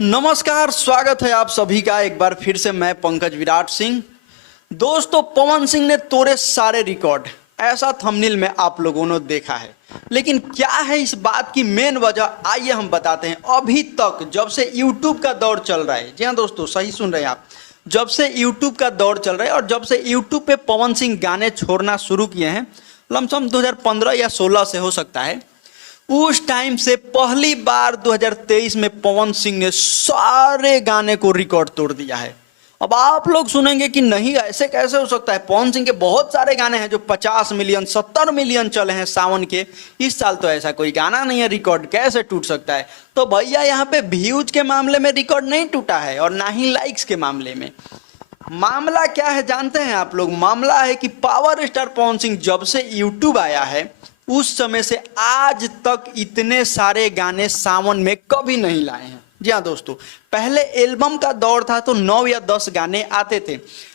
नमस्कार, स्वागत है आप सभी का एक बार फिर से। मैं पंकज विराट सिंह। दोस्तों, पवन सिंह ने तोड़े सारे रिकॉर्ड, ऐसा थंबनेल में आप लोगों ने देखा है। लेकिन क्या है इस बात की मेन वजह, आइए हम बताते हैं। अभी तक जब से यूट्यूब का दौर चल रहा है, जी हाँ दोस्तों, सही सुन रहे हैं आप, जब से यूट्यूब का दौर चल रहा है और जब से यूट्यूब पे पवन सिंह गाने छोड़ना शुरू किए हैं, लमसम 2015 या 16 से हो सकता है, उस टाइम से पहली बार 2023 में पवन सिंह ने सारे गाने को रिकॉर्ड तोड़ दिया है। अब आप लोग सुनेंगे कि नहीं, ऐसे कैसे हो सकता है। पवन सिंह के बहुत सारे गाने हैं जो 50 मिलियन 70 मिलियन चले हैं सावन के। इस साल तो ऐसा कोई गाना नहीं है, रिकॉर्ड कैसे टूट सकता है। तो भैया, यहाँ पे व्यूज के मामले में रिकॉर्ड नहीं टूटा है और ना ही लाइक्स के मामले में। मामला क्या है जानते हैं आप लोग? मामला है कि पावर स्टार पवन सिंह जब से यूट्यूब आया है, उस समय से आज तक इतने सारे गाने सावन में कभी नहीं लाए हैं। जी हाँ दोस्तों, पहले एल्बम का दौर था तो 9 या 10 गाने आते थे,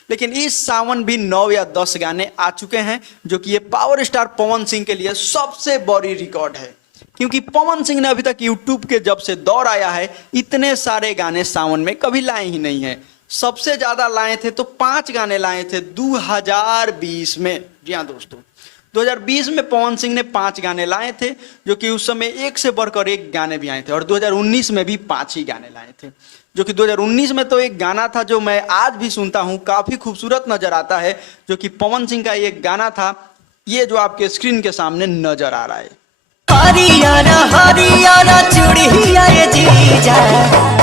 लेकिन इस सावन भी 9 या 10 गाने आ चुके हैं, जो कि ये पावर स्टार पवन सिंह के लिए सबसे बड़ी रिकॉर्ड है। क्योंकि पवन सिंह ने अभी तक यूट्यूब के जब से दौर आया है, इतने सारे गाने सावन में कभी लाए ही नहीं है। सबसे ज्यादा लाए थे तो 5 गाने लाए थे 2020 में। जी हाँ दोस्तों, 2020 में पवन सिंह ने 5 गाने लाए थे, जो कि उस समय एक से बढ़कर एक गाने भी आए थे। और 2019 में भी 5 ही गाने लाए थे, जो कि 2019 में तो एक गाना था जो मैं आज भी सुनता हूँ, काफी खूबसूरत नजर आता है, जो कि पवन सिंह का एक गाना था, ये जो आपके स्क्रीन के सामने नजर आ रहा है। हरियाणा हरियाणा चूड़िया ये जीजा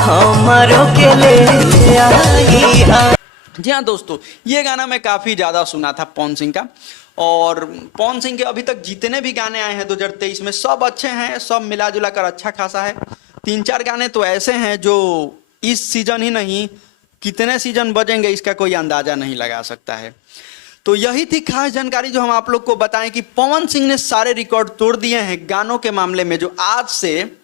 हमारो के ले आई। जी हाँ दोस्तों, ये गाना मैं काफी ज्यादा सुना था पवन सिंह का। और पवन सिंह के अभी तक जितने भी गाने आए हैं 2023 में, सब अच्छे हैं, सब मिला जुला कर अच्छा खासा है। 3-4 गाने तो ऐसे हैं जो इस सीजन ही नहीं, कितने सीजन बजेंगे इसका कोई अंदाजा नहीं लगा सकता है। तो यही थी खास जानकारी जो हम आप लोग को बताएं कि पवन सिंह ने सारे रिकॉर्ड तोड़ दिए हैं गानों के मामले में, जो आज से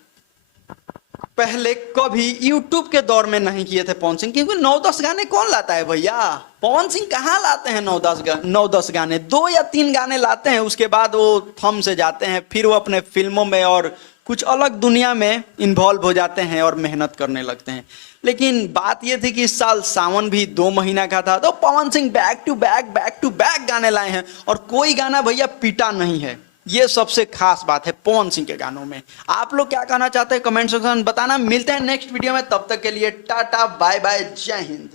पहले कभी यूट्यूब के दौर में नहीं किए थे पवन सिंह। क्योंकि 9-10 गाने कौन लाता है भैया? पवन सिंह कहाँ लाते हैं 9-10 गाने? 2 या 3 गाने लाते हैं, उसके बाद वो थम से जाते हैं, फिर वो अपने फिल्मों में और कुछ अलग दुनिया में इन्वॉल्व हो जाते हैं और मेहनत करने लगते हैं। लेकिन बात ये थी कि इस साल सावन भी 2 महीना का था, तो Pawan Singh back to back गाने लाए हैं और कोई गाना भैया पिटा नहीं है। ये सबसे खास बात है पवन सिंह के गानों में। आप लोग क्या कहना चाहते हैं कमेंट सेक्शन में बताना। मिलते हैं नेक्स्ट वीडियो में, तब तक के लिए टाटा बाय बाय, जय हिंद।